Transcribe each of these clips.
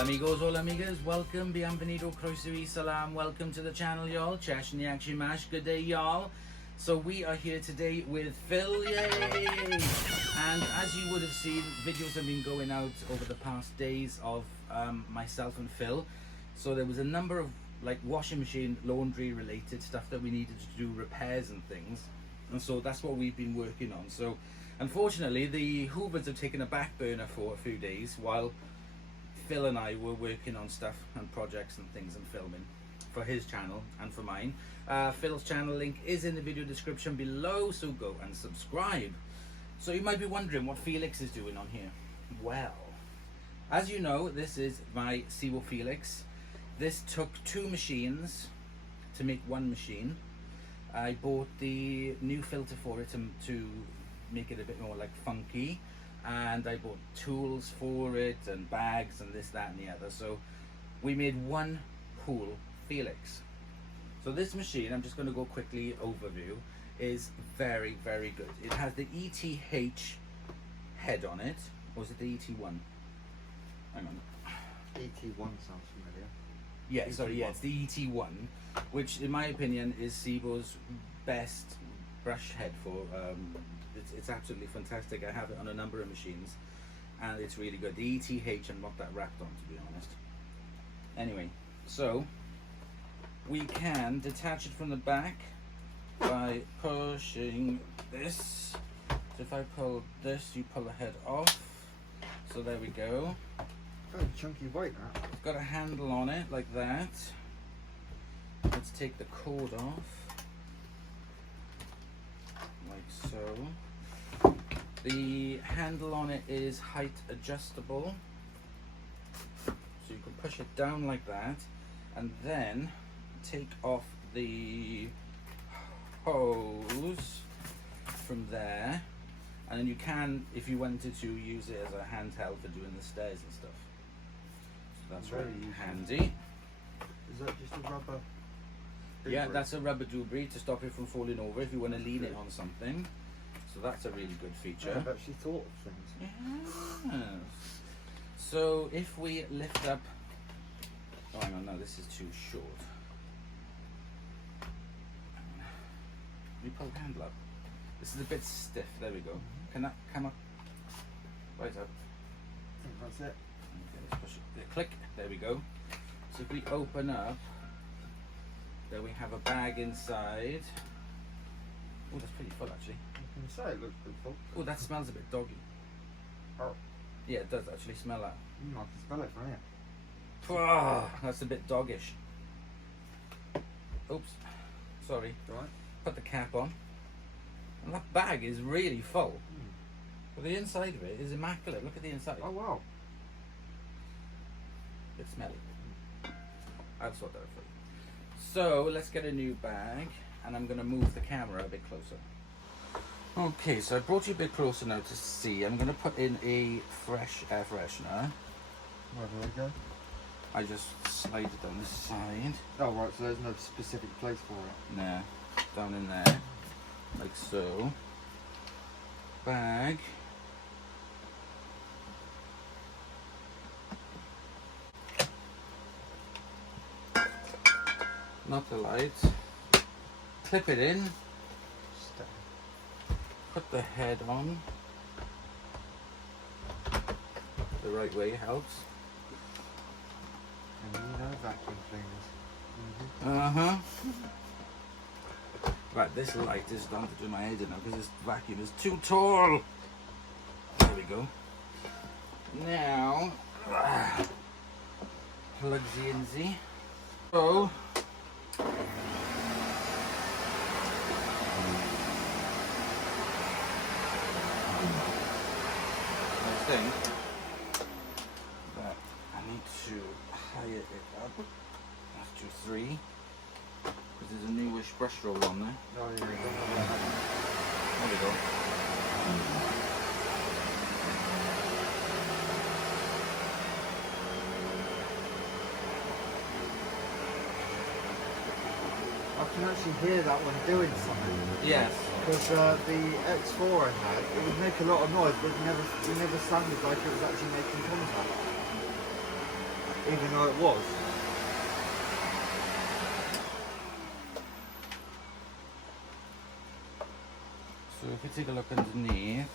Hola amigos, hola amigas, welcome, bienvenido, croeso salam, welcome to the channel y'all, Chesh and Yakshi Mash, good day y'all. So we are here today with Phil, yay! And as you would have seen, videos have been going out over the past days of myself and Phil. So there was a number of like washing machine, laundry related stuff that we needed to do repairs and things. And so that's what we've been working on. So unfortunately the Hoovers have taken a back burner for a few days while Phil and I were working on stuff and projects and things and filming for his channel and for mine. Phil's channel link is in the video description below, so go and subscribe. So you might be wondering what Felix is doing on here. Well, as you know, this is my Sebo Felix. This took 2 machines to make 1 machine. I bought the new filter for it to make it a bit more like funky, and I bought tools for it and bags and this, that and the other. So we made 1 whole Felix. So this machine, I'm just going to go quickly overview, is very, very good. It has the ETH head on it, or is it the ET1? Hang on. ET1 sounds familiar. Yeah, ET1. sorry, yeah, it's the ET1, which in my opinion is Sebo's best brush head for, it's absolutely fantastic. I have it on a number of machines and it's really good. The ETH, I'm not that wrapped on, to be honest. Anyway, so we can detach it from the back by pushing this. So if I pull this, you pull the head off. So there we go. Very chunky weight, that. It's got a handle on it like that. Let's take the cord off, like so. The handle on it is height adjustable, so you can push it down like that, and then take off the hose from there, and then you can, if you wanted to, use it as a handheld for doing the stairs and stuff. So that's Very really easy. handy. Is that just a rubber? Yeah, doobree? that's a rubber doobree to stop it from falling over if you want to lean it on something. So that's a really good feature. I've actually thought of things. Yes. So if we lift up, oh hang on, no, this is too short. We pull the handle up. This is a bit stiff. There we go. Can that come up? Right up. I think that's it. Okay, let's push it. Click. There we go. So if we open up, there we have a bag inside. Oh, that's pretty full actually. You can say it looks good full. Oh, that smells a bit doggy. Oh. Yeah, it does actually smell that. I can smell it from here. Oh, that's a bit doggish. Oops, sorry. Right. Put the cap on. And that bag is really full. But the inside of it is immaculate. Look at the inside. Oh wow. It's smelly. I'll sort that out for you. So let's get a new bag, and I'm going to move the camera a bit closer. Okay, so I brought you a bit closer now to see. I'm going to put in a fresh air freshener. Where do I go? I just slide it down the side. Oh right, so there's no specific place for it. Nah, down in there, like so. Bag. Not the light. Clip it in. Stay. Put the head on. The right way helps. And you know vacuum cleaners. Uh-huh. Right, this light is down to do my head in now because this vacuum is too tall. There we go. Now, plugs in Z. So, I think that I need to higher it up. 1, 2, 3. Because there's a newish brush roll on there. Oh yeah. There we go. I can actually hear that one doing something. Yes. Because the X4 I had, it would make a lot of noise, but it never sounded like it was actually making contact. even though it was. So if you take a look underneath,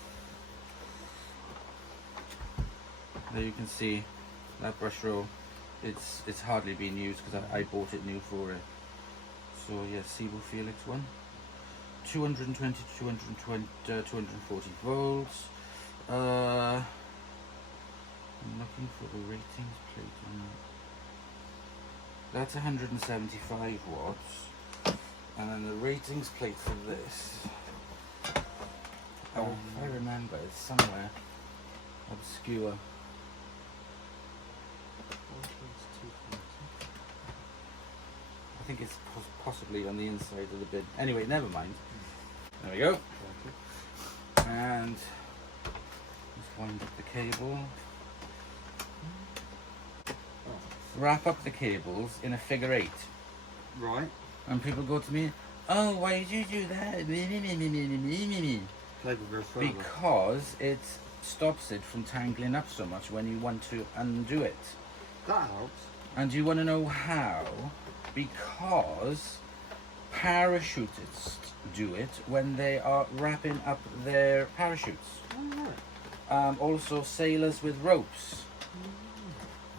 there you can see that brush roll. It's hardly been used because I bought it new for it. So yeah, Sebo Felix one. 220 to 240 volts. I'm looking for the ratings plate on that. That's 175 watts. And then the ratings plate for this, oh, if I remember, it's somewhere obscure. I think it's possibly on the inside of the bin. Anyway, never mind. There we go. And just wind up the cable. Wrap up the cables in a figure 8. Right. And people go to me, oh, why did you do that? Cable goes further. Because it stops it from tangling up so much when you want to undo it. That helps. And you want to know how? Because parachutists do it when they are wrapping up their parachutes. Oh, right. Also, sailors with ropes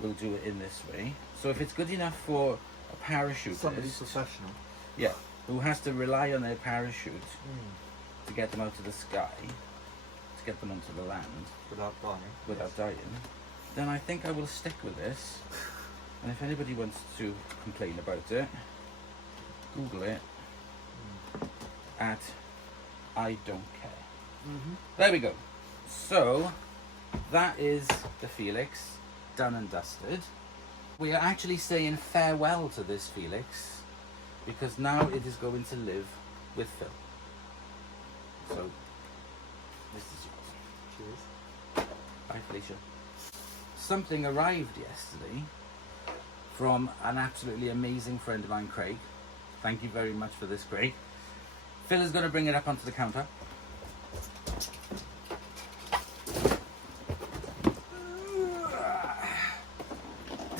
will do it in this way. So if it's good enough for a parachutist, Somebody professional. yeah, who has to rely on their parachute to get them out of the sky, to get them onto the land Without dying. then I think I will stick with this. And if anybody wants to complain about it, Google it at I don't care. There we go. So that is the Felix done and dusted. We are actually saying farewell to this Felix because now it is going to live with Phil. So this is yours. Cheers. Bye, Felicia. Something arrived yesterday from an absolutely amazing friend of mine, Craig. Thank you very much for this, Craig. Phil is going to bring it up onto the counter.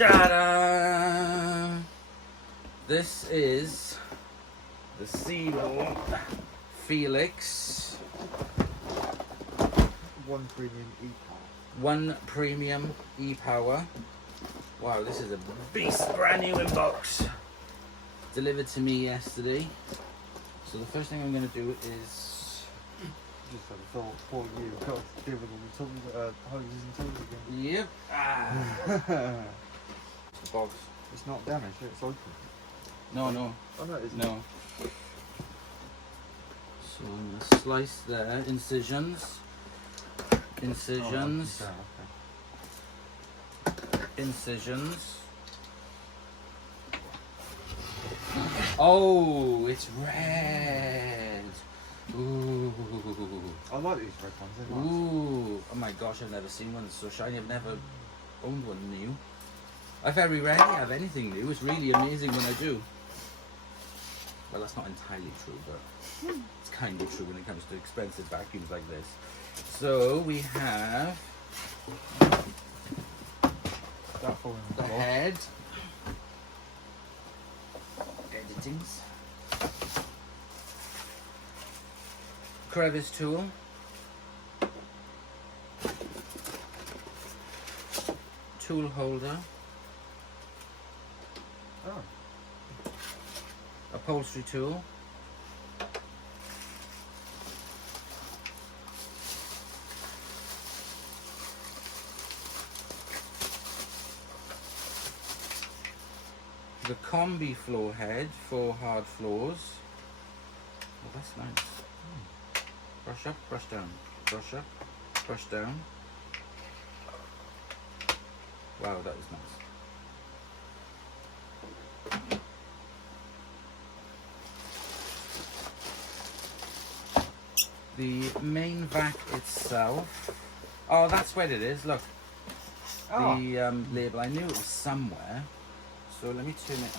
Ta-da! This is the Sebo Felix. One premium e-power. One premium e-power. Wow, this is a beast, brand new in box. Delivered to me yesterday. So the first thing I'm going to do is Just had a thought for you. Got to deal with all the tools, hoses and tools again. yep. It's the box. It's not damaged, it's open. No, no, Oh no, it isn't. no. So I'm going to slice there. Incisions. Incisions. Oh, okay. Incisions. Oh, it's red. Ooh. I like these red ones, they're nice. Ooh. Oh my gosh, I've never seen one so shiny. I've never owned one new. I very rarely have anything new. It's really amazing when I do. Well, that's not entirely true, but it's kind of true when it comes to expensive vacuums like this. So we have That falling the head. Editings. Crevice tool. Tool holder. Oh. Upholstery tool. The combi floor head for hard floors. Oh, that's nice. Brush up, brush down. Brush up, brush down. Wow, that is nice. The main vac itself. Oh, that's where it is. Look. Oh. The label. I knew it was somewhere. So let me turn it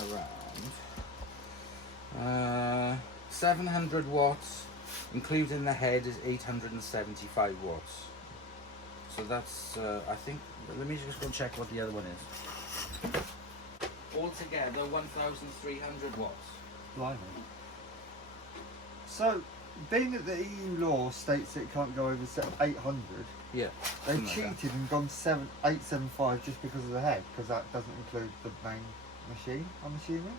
around. 700 watts, including the head, is 875 watts. So that's, I think, let me just go check what the other one is. Altogether 1,300 watts. Blimey. So, being that the EU law states it can't go over 800, Yeah. they something like that. cheated and gone 875 just because of the head, because that doesn't include the main machine, I'm assuming.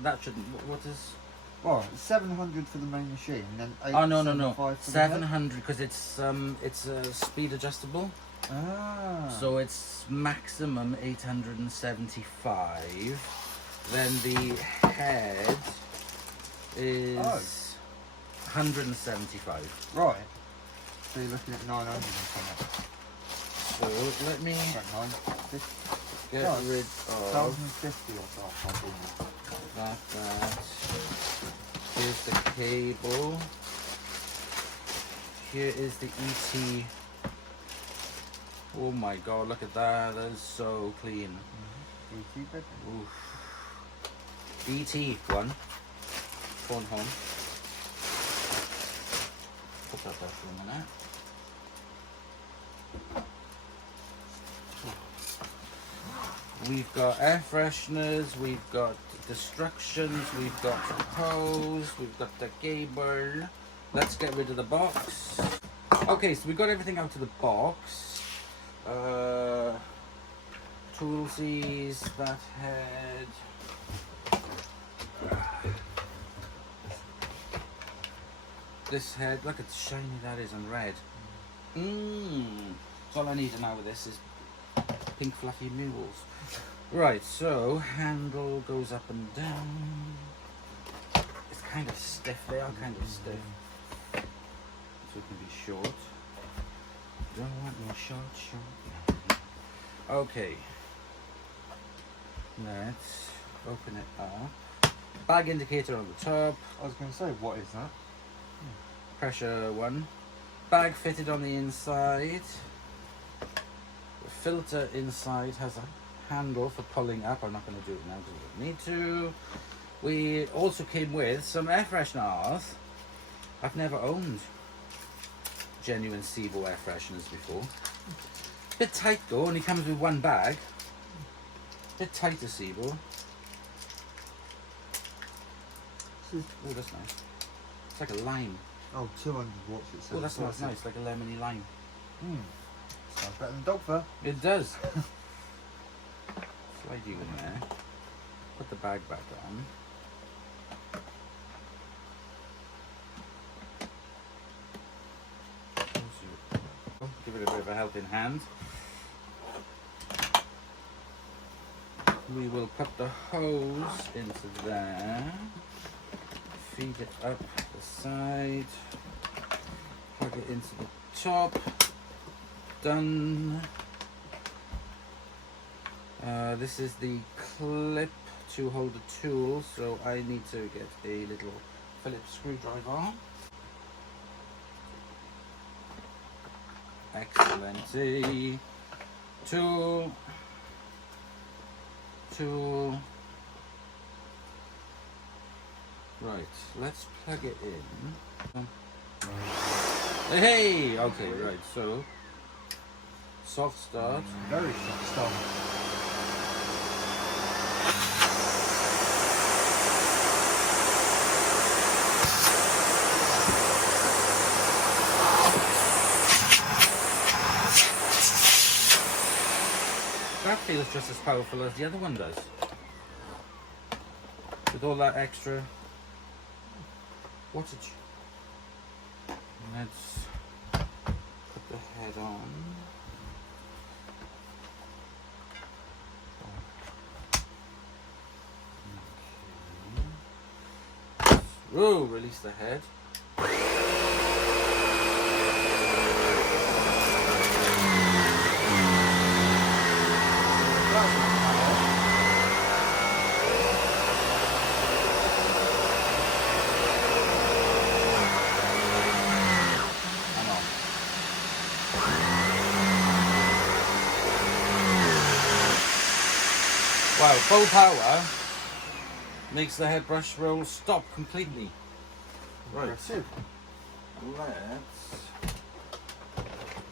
That shouldn't. What is? Well, 700 for the main machine, and then Oh no. 875 for the head. 700 because it's speed adjustable. Ah. So it's maximum 875. Then the head is 175. Right. So you're looking at 900 and something. So let me About 950. get No, rid of 1050 or something. that. Here's the cable. Here is the ET. Oh my god, look at that. That is so clean. ET bed. Oof. ET one. Phone home. Put that there for a minute. We've got air fresheners, we've got destructions, we've got the hose, we've got the cable. Let's get rid of the box. Okay, so we got everything out of the box. Toolsies, that head. This head, look at shiny that is and red. So all I need now with this is pink fluffy mules. Right, so handle goes up and down. It's kind of stiff, they are kind of stiff. So it can be short. Don't want no short. Okay. Let's open it up. Bag indicator on the top. I was going to say, what is that? Pressure 1. Bag fitted on the inside. The filter inside has a handle for pulling up. I'm not going to do it now because I don't need to. We also came with some air fresheners. I've never owned genuine Sebo air fresheners before. Bit tight though, only comes with one bag. Bit tight to Sebo. Oh, that's nice. It's like a lime. Oh, 200 watts it says. Oh, that smells nice, like a lemony lime. Smells better than dog fur. It does. Slide you in there. Put the bag back on. Give it a bit of a helping hand. We will put the hose into there. Feed it up the side. Plug it into the top. Done. This is the clip to hold the tool, so I need to get a little Phillips screwdriver. Excellent. Tool. Right, let's plug it in. Hey! Okay, right, so soft start. Very soft stuff. That feels just as powerful as the other one does. With all that extra wattage. Let's put the head on. Okay. Whoa, release the head. Wow, full power makes the head brush roll stop completely. Right. Impressive. Let's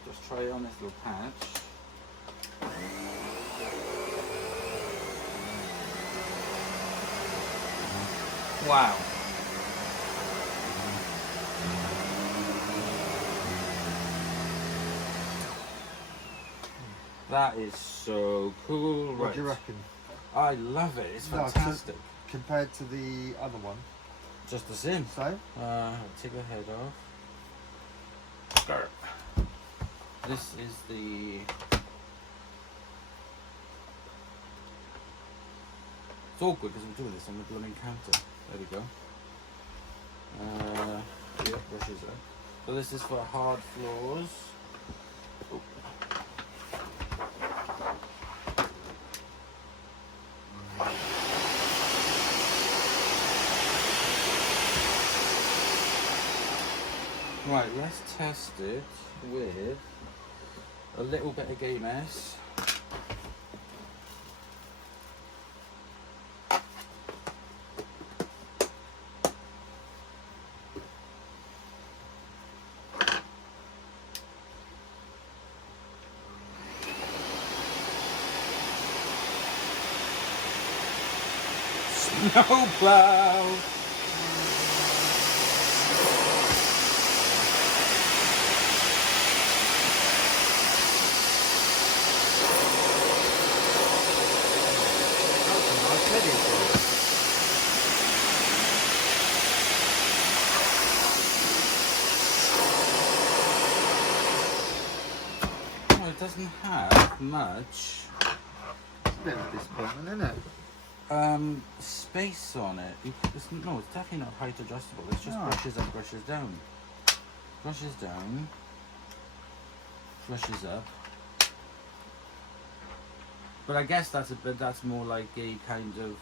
just try it on this little patch. Wow. That is so cool. What Right. do you reckon? I love it. It's No, fantastic. Compared to the other one? Just the same. Same? Take the head off. This is the... It's awkward because I'm doing this on the blooming counter. There we go. Yep, brushes up. So this is for hard floors. Oh. Right, let's test it with a little bit of Game S. Snowplow! Oh, it doesn't have much It's a bit of a disappointment, isn't it? space on it. No, it's definitely not height adjustable. It's just brushes up, brushes down. Brushes down, brushes up. But I guess that's that's more like a kind of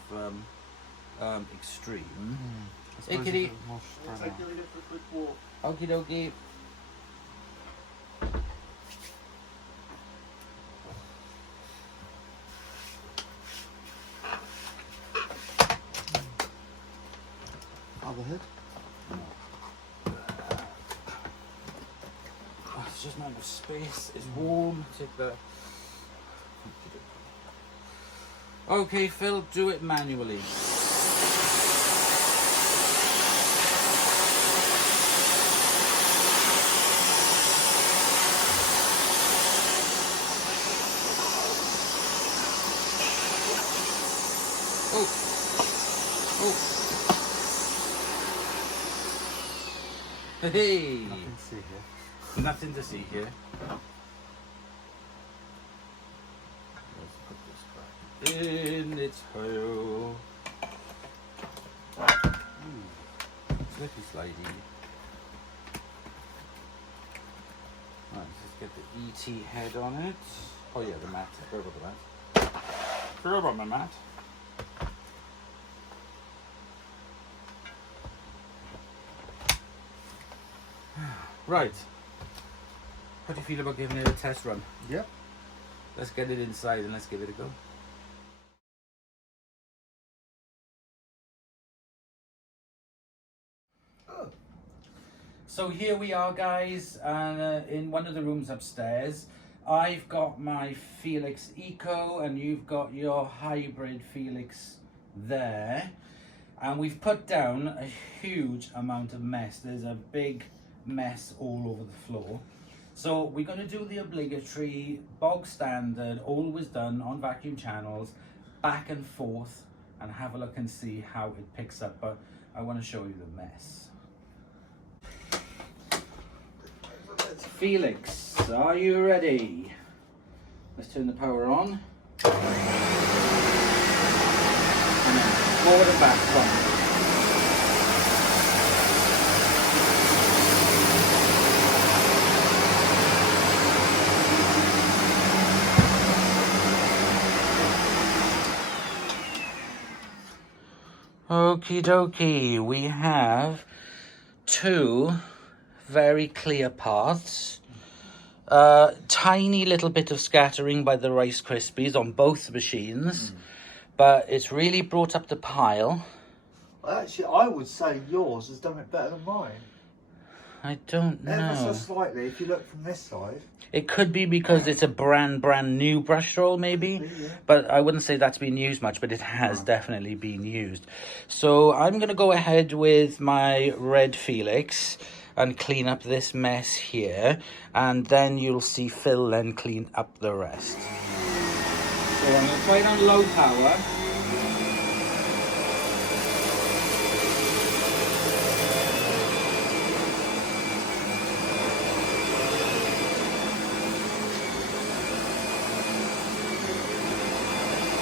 extreme. Hey kitty. Okie dokie. Other head? Oh, it's just not enough space. It's warm. Take the. Okay, Phil, do it manually. Oh. Oh. Hey. Nothing to see here. Nothing to see here. Let's put this back in its hole. Slippy slidey. Right, let's just get the ET head on it. Oh yeah, the mat. Forgot about the mat. Forgot about my mat. Right. How do you feel about giving it a test run? Yep. Let's get it inside and let's give it a go. So here we are, guys, in one of the rooms upstairs. I've got my Felix Eco and you've got your hybrid Felix there. And we've put down a huge amount of mess. There's a big mess all over the floor. So we're going to do the obligatory, bog standard, always done on vacuum channels, back and forth, and have a look and see how it picks up. But I want to show you the mess. Felix, are you ready? Let's turn the power on. And then forward and back, come on. Okie dokie, we have two very clear paths. Tiny little bit of scattering by the Rice Krispies on both machines, but it's really brought up the pile. Actually, I would say yours has done it better than mine. I don't Ever so know. slightly, if you look from this side. It could be because it's a brand new brush roll, maybe. Could be, yeah. But I wouldn't say that's been used much, but it has definitely been used. So I'm going to go ahead with my red Felix and clean up this mess here. And then you'll see Phil then clean up the rest. So I'm going to try it on low power.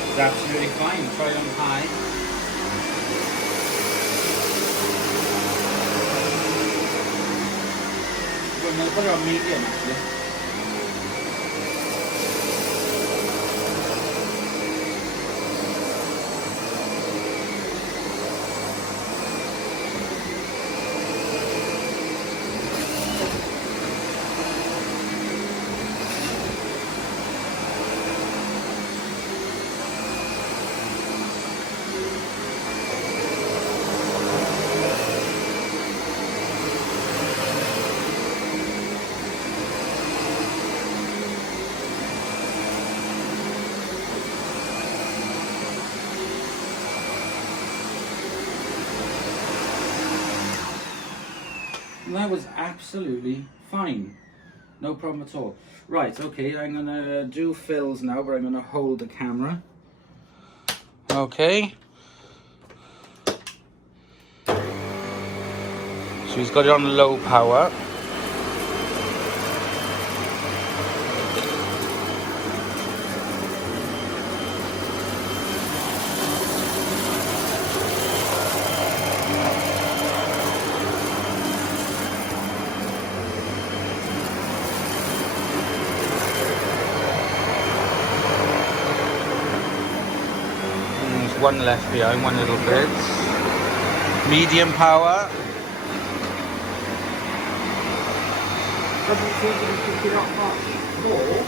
It's absolutely fine. Try it on high. Well, I'm going to put it on medium actually. And that was absolutely fine. No problem at all. Right, okay, I'm gonna do Phil's now, but I'm gonna hold the camera. Okay. So he's got it on low power. One left behind, one little bit. Medium power. Doesn't seem to be picking up much more.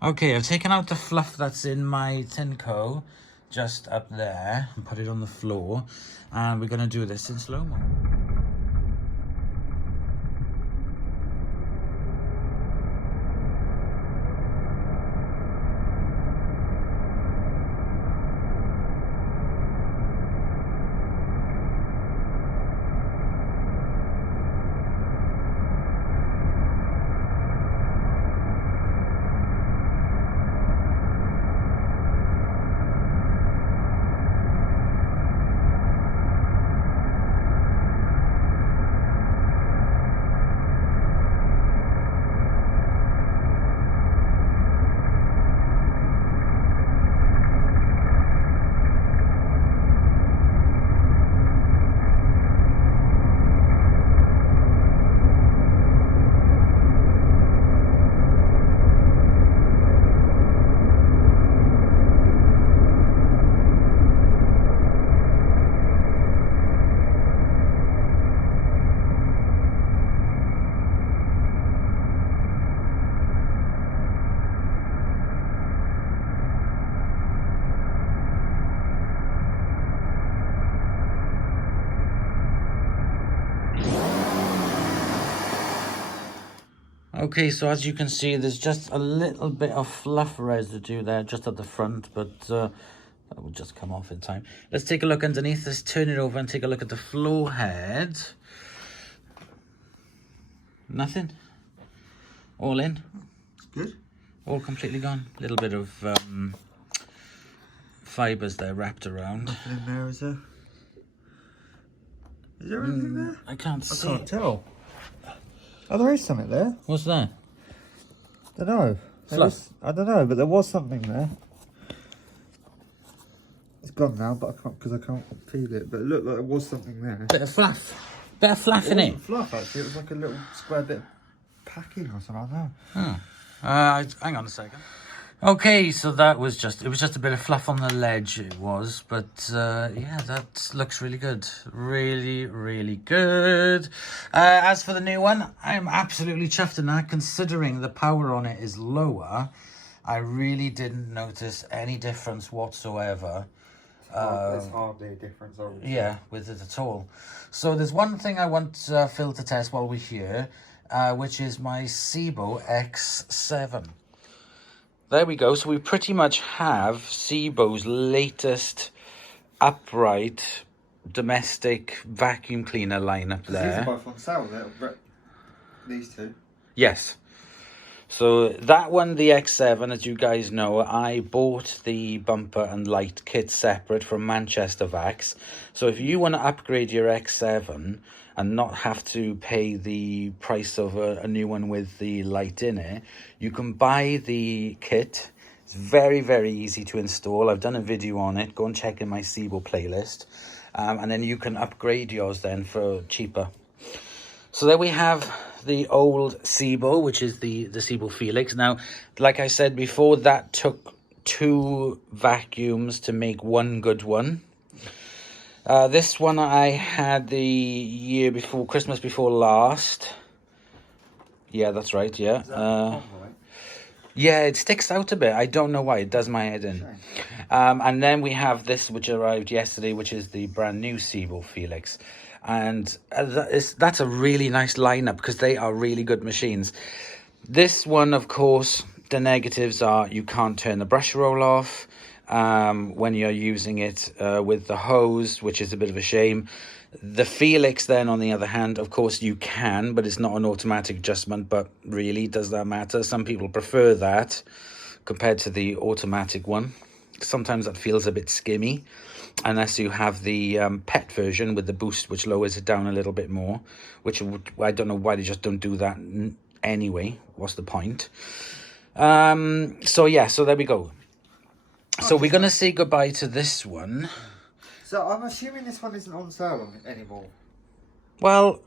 Okay, I've taken out the fluff that's in my Tinko just up there and put it on the floor, and we're going to do this in slow-mo. Okay, so as you can see, there's just a little bit of fluff residue there just at the front, but that will just come off in time. Let's take a look underneath. Let's turn it over and take a look at the floor head. Nothing. All in. It's good. All completely gone. A little bit of fibres there wrapped around. Nothing in there, is there? Is there anything there? I can't see. I can't tell. Oh, there is something there. What's that? I don't know. I don't know, but there was something there. It's gone now, but I can't because I can't feel it. But it looked like there was something there. Bit of fluff. Bit of fluff in it. Wasn't fluff actually. It was like a little square bit of packing or something. I don't know. Hang on a second. Okay, so it was just a bit of fluff on the ledge, it was, but yeah, that looks really good. Really, really good. As for the new one, I'm absolutely chuffed in that, considering the power on it is lower. I really didn't notice any difference whatsoever. There's hardly a difference, obviously. Yeah, with it at all. So there's one thing I want Phil to test while we're here, which is my Sebo X7. There we go. So we pretty much have Sebo's latest upright domestic vacuum cleaner lineup there. These are both on sale, these two. Yes. So that one, the X7, as you guys know, I bought the bumper and light kit separate from Manchester Vax. So if you want to upgrade your X7 and not have to pay the price of a new one with the light in it, you can buy the kit. It's very, very easy to install. I've done a video on it. Go and check in my Sebo playlist. And then you can upgrade yours then for cheaper. So there we have the old Sebo, which is the Sebo Felix. Now, like I said before, that took 2 vacuums to make one good one. This one I had the year before, Christmas before last. Yeah, that's right, yeah. Yeah, it sticks out a bit. I don't know why. It does my head in. And then we have this, which arrived yesterday, which is the brand new Sebo Felix. And that's a really nice lineup because they are really good machines. This one, of course, the negatives are you can't turn the brush roll off when you're using it with the hose, which is a bit of a shame. The Felix then, on the other hand, of course you can, but it's not an automatic adjustment. But really, does that matter? Some people prefer that compared to the automatic one. Sometimes that feels a bit skimmy, unless you have the pet version with the boost, which lowers it down a little bit more, which I don't know why they just don't do that anyway. What's the point? So yeah, so there we go. So we're going to say goodbye to this one. So I'm assuming this one isn't on sale anymore. Well,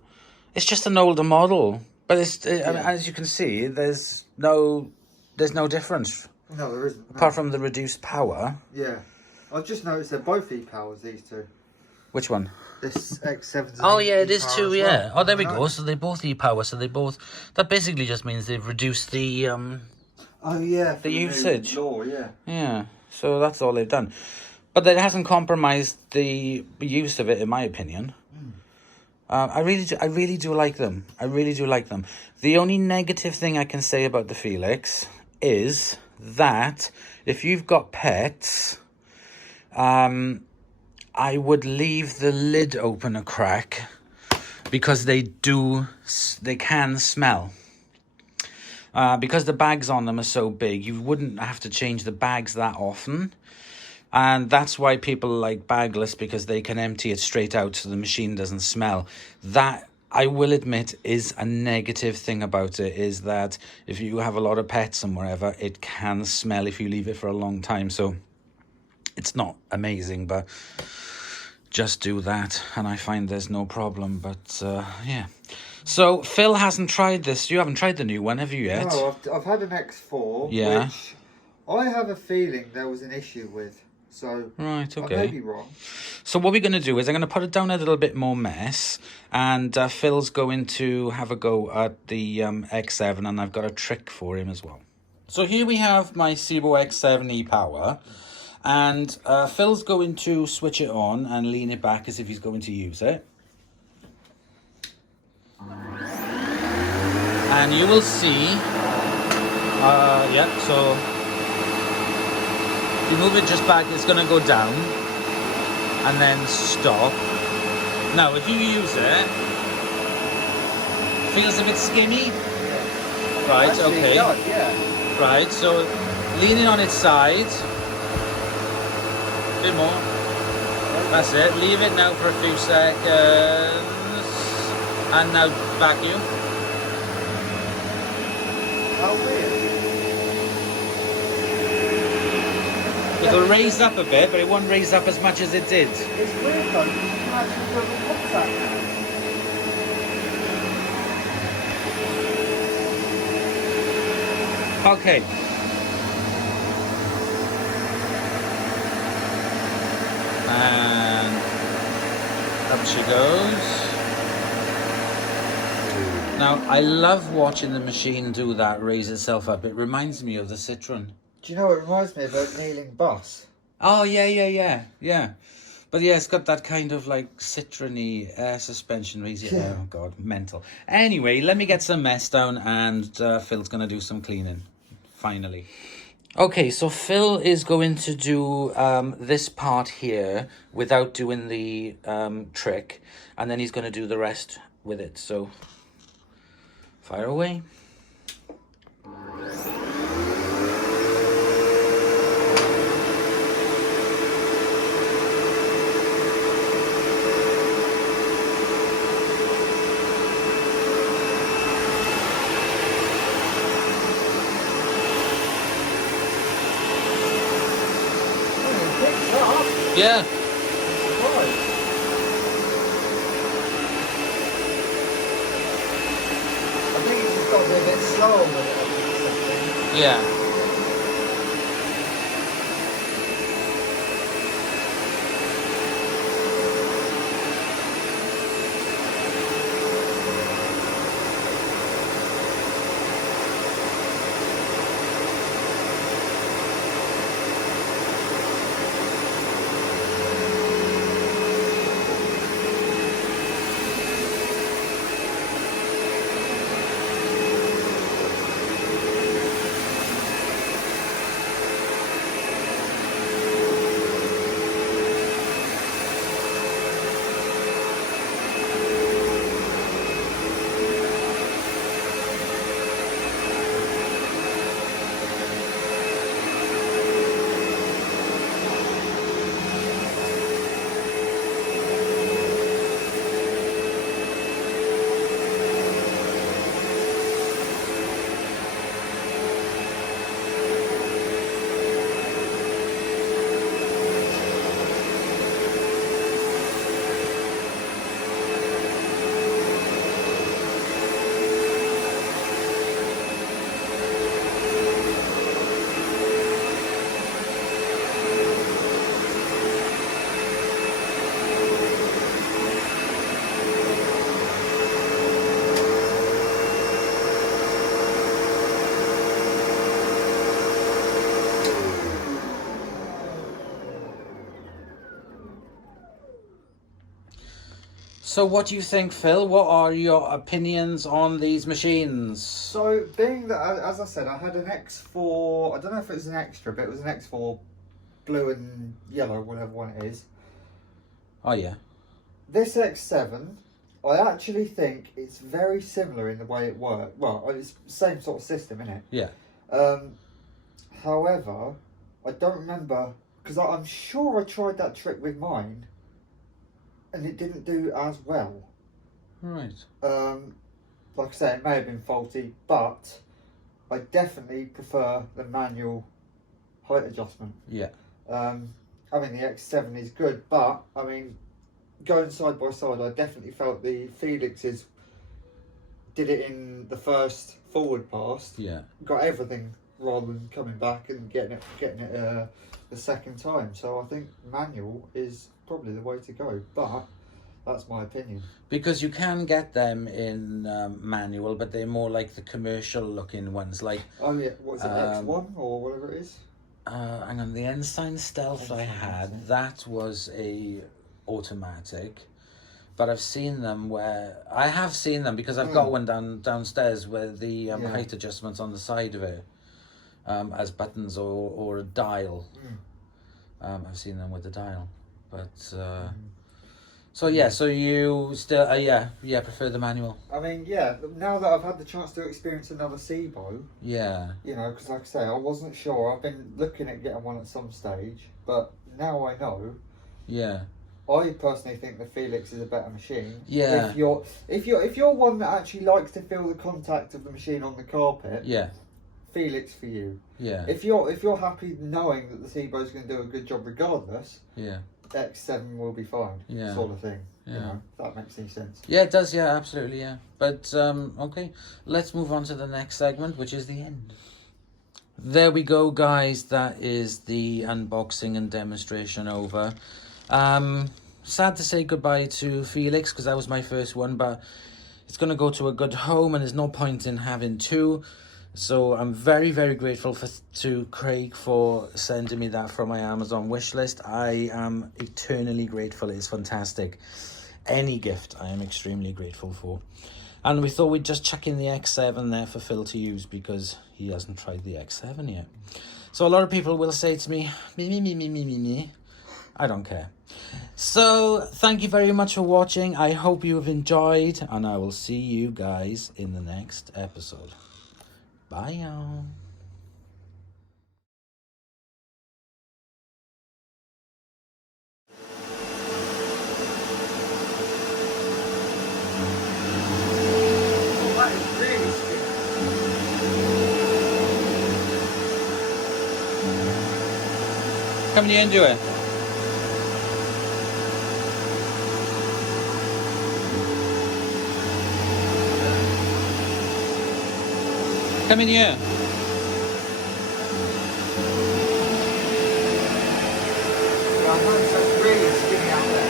it's just an older model, but it's I mean, as you can see, there's no difference. No, there isn't. No. Apart from the reduced power. Yeah. I've just noticed they're both E-powers, these two. Which one? This X7's Oh yeah, it is too, yeah. Well. Oh, there we go. So they both E-power, so they both... That basically just means they've reduced the... oh yeah, the usage. Law, yeah. Yeah, so that's all they've done. But that hasn't compromised the use of it, in my opinion. I really do like them. I really do like them. The only negative thing I can say about the Felix is that if you've got pets, I would leave the lid open a crack because they can smell. Because the bags on them are so big, you wouldn't have to change the bags that often. And that's why people like bagless, because they can empty it straight out so the machine doesn't smell. That, I will admit, is a negative thing about it, is that if you have a lot of pets and wherever, it can smell if you leave it for a long time. So it's not amazing, but just do that. And I find there's no problem, but yeah. So Phil hasn't tried this. You haven't tried the new one, have you yet? No, I've had an X4, yeah, which I have a feeling there was an issue with. So right, okay. I may be wrong. So what we're going to do is I'm going to put it down a little bit more mess, and Phil's going to have a go at the X7, and I've got a trick for him as well. So here we have my Sebo X7 e-Power, and Phil's going to switch it on and lean it back as if he's going to use it. and you will see. Yeah. So if you move it just back, it's going to go down, and then stop. Now, if you use it, feels a bit skimmy. Yeah. Right. Actually, Okay. yeah. Right. So leaning on its side. A bit more. That's it. Leave it now for a few seconds. And now vacuum. How weird. It'll raise up a bit, but it won't raise up as much as it did. It's weird though, because you can actually go and pop that. Okay. And up she goes. Now, I love watching the machine do that, raise itself up. It reminds me of the Citroen. Do you know what it reminds me of? A kneeling bus. Oh, yeah. But yeah, it's got that kind of like Citroen-y air suspension. Yeah. Oh, God, mental. Anyway, let me get some mess down and Phil's going to do some cleaning, finally. Okay, so Phil is going to do this part here without doing the trick, and then he's going to do the rest with it. So, fire away. Yeah. I think it's just got to be a bit slower with it, I think, Yeah. So what do you think, Phil? What are your opinions on these machines? So, being that, as I said, I had an X4, I don't know if it was an extra, but it was an X4 blue and yellow, whatever one it is. Oh, yeah. This X7, I actually think it's very similar in the way it works. Well, it's the same sort of system, isn't it? Yeah. However, I don't remember, because I'm sure I tried that trick with mine, and it didn't do as well. Right. Like I say, it may have been faulty, but I definitely prefer the manual height adjustment. Yeah. I mean, the X7 is good, but I mean, going side by side, I definitely felt the Felix's did it in the first forward pass. Yeah. Got everything rather than coming back and getting it the second time. So I think manual is probably the way to go, but that's my opinion. Because you can get them in manual, but they're more like the commercial looking ones, like oh yeah, what is it, X1 or whatever it is? Hang on, the Ensign Stealth I had, that was a automatic. But I've seen them where I have seen them because I've got one downstairs where the height adjustments on the side of it as buttons or a dial. I've seen them with the dial, but so yeah. So you still prefer the manual? I mean, yeah. Now that I've had the chance to experience another Sebo, Yeah. you know, because like I say, I wasn't sure. I've been looking at getting one at some stage, but now I know. Yeah. I personally think the Felix is a better machine. Yeah. If you're one that actually likes to feel the contact of the machine on the carpet, Yeah. Felix for you. Yeah. If you're happy knowing that the Sebo's going to do a good job regardless, Yeah. X7 will be fine. Yeah. Sort of thing. Yeah. You know, if that makes any sense. Yeah, it does. Yeah, absolutely. Yeah. But okay, let's move on to the next segment, which is the end. There we go, guys. That is the unboxing and demonstration over. Sad to say goodbye to Felix because that was my first one, but it's going to go to a good home and there's no point in having two. So I'm very, very grateful to Craig for sending me that from my Amazon wish list. I am eternally grateful. It's fantastic. Any gift I am extremely grateful for. And we thought we'd just chuck in the X7 there for Phil to use because he hasn't tried the X7 yet. So a lot of people will say to me, me. I don't care. So thank you very much for watching. I hope you have enjoyed and I will see you guys in the next episode. Bye, y'all. Come here and do it. Come in here. My hands are really skinny out there.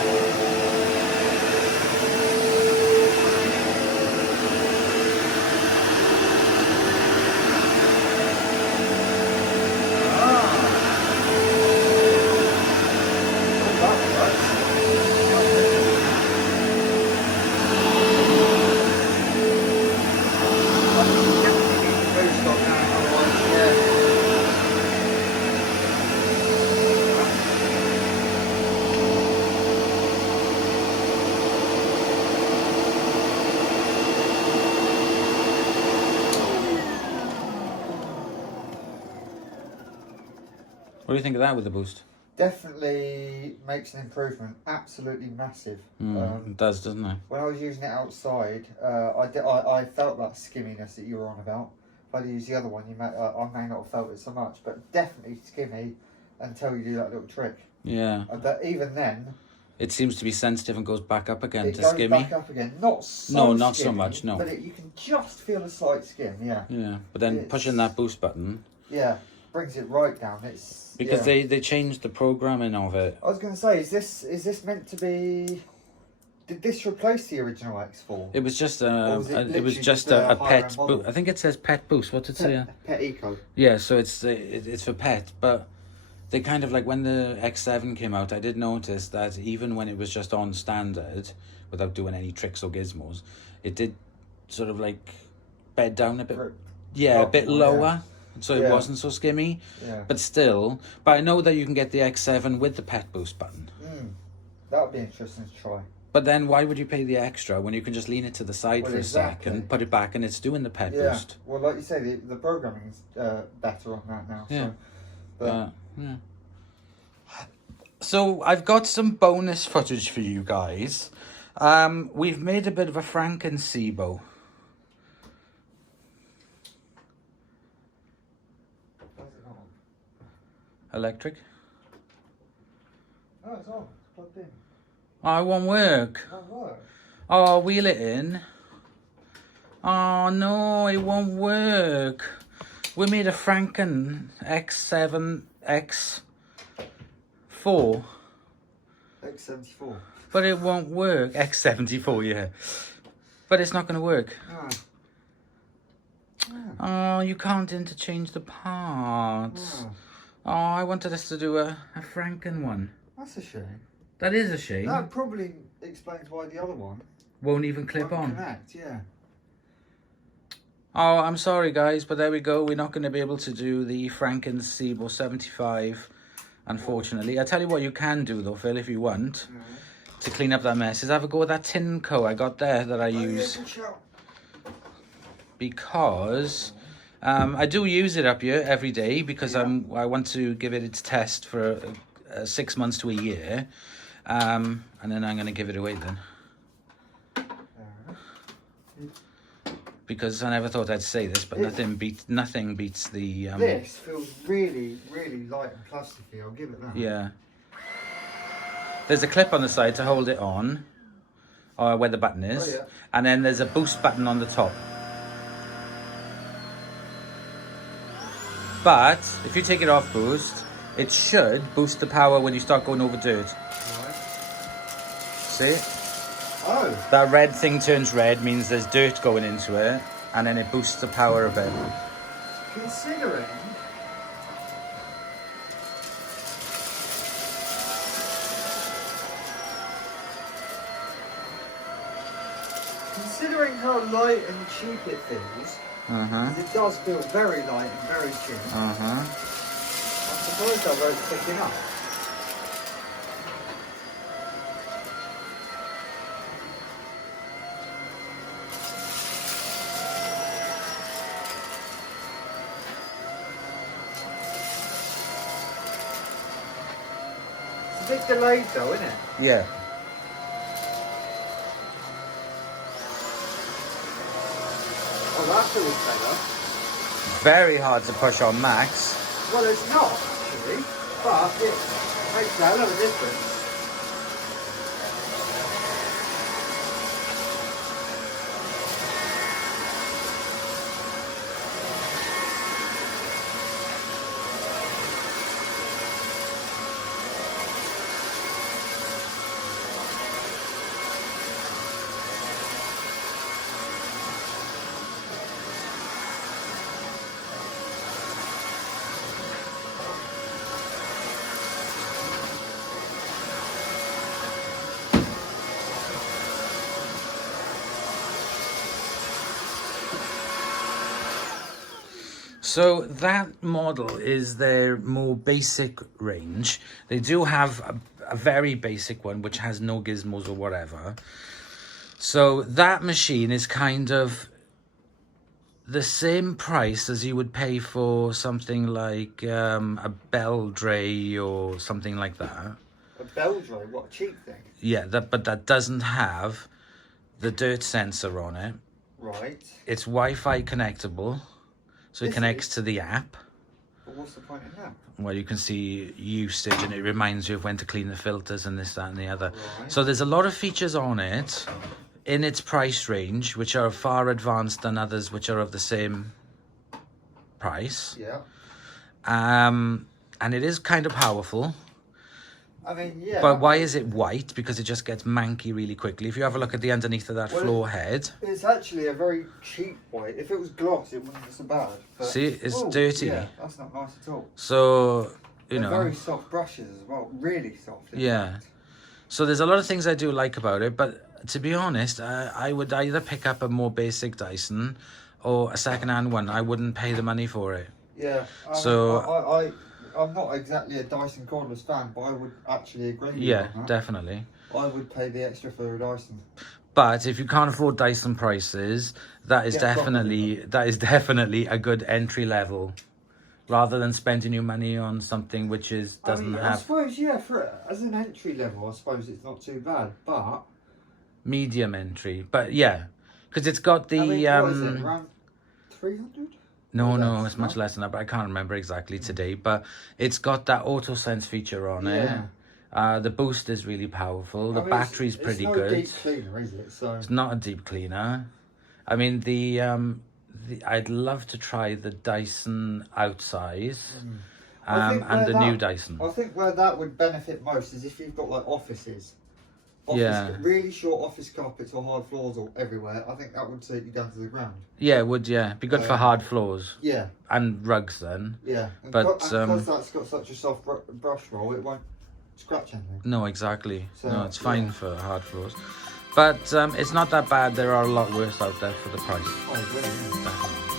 What do you think of that with the boost? Definitely makes an improvement. Absolutely massive. It does, doesn't it? When I was using it outside, I felt that skimminess that you were on about. If I'd used the other one, I may not have felt it so much, but definitely skimmy until you do that little trick. Yeah. But even then, it seems to be sensitive and goes back up again it to goes skimmy. back up again. Not so No, not skimmy, so much, no. But you can just feel a slight skim, yeah. Yeah, but then pushing that boost button. Yeah, brings it right down. It's because they changed the programming of it. I was going to say, is this meant to be? Did this replace the original X4? It was just was a pet. I think it says pet boost. What's it say? Pet Eco. Yeah, so it's for pet, but they kind of like when the X7 came out, I did notice that even when it was just on standard, without doing any tricks or gizmos, it did sort of like bed down a bit. Yeah, a bit lower. Yeah. So it wasn't so skimmy, but still. But I know that you can get the X7 with the pet boost button. That would be interesting to try. But then why would you pay the extra when you can just lean it to the side for a second, put it back, and it's doing the pet boost? Well, like you say, the programming's better on that now. Yeah. So, yeah. So I've got some bonus footage for you guys. We've made a bit of a Franken Sebo. Electric? No, it's on. It's plugged in. Oh, it won't work. It won't work. Oh, I'll wheel it in. Oh, no, it won't work. We made a Franken X7, X4. X74. But it won't work. X74, yeah. But it's not going to work. Oh, you can't interchange the parts. Oh, I wanted us to do a Franken one. That's a shame. That is a shame. That probably explains why the other one won't even clip won't on. Connect, yeah. Oh, I'm sorry guys, but there we go. We're not going to be able to do the Franken Sebo 75, unfortunately. I tell you what you can do though, Phil, if you want, to clean up that mess, is have a go with that tin coat I got there that I use. Because I do use it up here every day because I want to give it its test for 6 months to a year. And then I'm going to give it away then. Because I never thought I'd say this, but nothing beats the... This feels really, really light and plasticky, I'll give it that. Yeah. There's a clip on the side to hold it on, or where the button is. Oh, yeah. And then there's a boost button on the top. But if you take it off boost, it should boost the power when you start going over dirt. Right. See? Oh. That red thing turns red, means there's dirt going into it, and then it boosts the power a bit. Considering how light and cheap it feels, it does feel very light and very cheap. I'm surprised that rope's picking up. It's a bit delayed though, isn't it? Yeah. Oh, that feels better. Very hard to push on max. Well, it's not actually, but it makes a hell of a difference. So that model is their more basic range. They do have a very basic one which has no gizmos or whatever. So that machine is kind of the same price as you would pay for something like a Beldray or something like that. A Beldray, what a cheap thing. Yeah, but that doesn't have the dirt sensor on it. Right. It's Wi-Fi connectable. So it connects to the app. But what's the point in that? Well, you can see usage and it reminds you of when to clean the filters and this, that and the other. Right. So there's a lot of features on it in its price range, which are far advanced than others which are of the same price. Yeah. And it is kind of powerful. I mean, yeah. But why is it white? Because it just gets manky really quickly. If you have a look at the underneath of that floor head. It's actually a very cheap white. If it was gloss, it wouldn't be so bad. But, see, it's dirty. Yeah, that's not nice at all. So, you know. Very soft brushes as well. Really soft. Yeah. So there's a lot of things I do like about it. But to be honest, I would either pick up a more basic Dyson or a second-hand one. I wouldn't pay the money for it. Yeah. So I'm not exactly a Dyson cordless fan, but I would actually agree with you yeah, on that. definitely. I would pay the extra for a Dyson. But if you can't afford Dyson prices, that is definitely a good entry level, rather than spending your money on something which doesn't have. I suppose as an entry level, I suppose it's not too bad, but medium entry. But yeah, because it's got the what is it, around 300? No, it's much less than that, but I can't remember exactly today. But it's got that auto sense feature on it. The boost is really powerful. The battery's pretty good. It's not a deep cleaner, is it? So it's not a deep cleaner. I mean, I'd love to try the Dyson outsize and the new Dyson. I think where that would benefit most is if you've got like offices. Really short office carpets or hard floors or everywhere. I think that would take you down to the ground. Yeah, it would, yeah. Be good for hard floors. Yeah. And rugs then. Yeah. But because that's got such a soft brush roll, it won't scratch anything. No, exactly. So, no, it's fine for hard floors. But it's not that bad. There are a lot worse out there for the price. I agree, yeah. Definitely.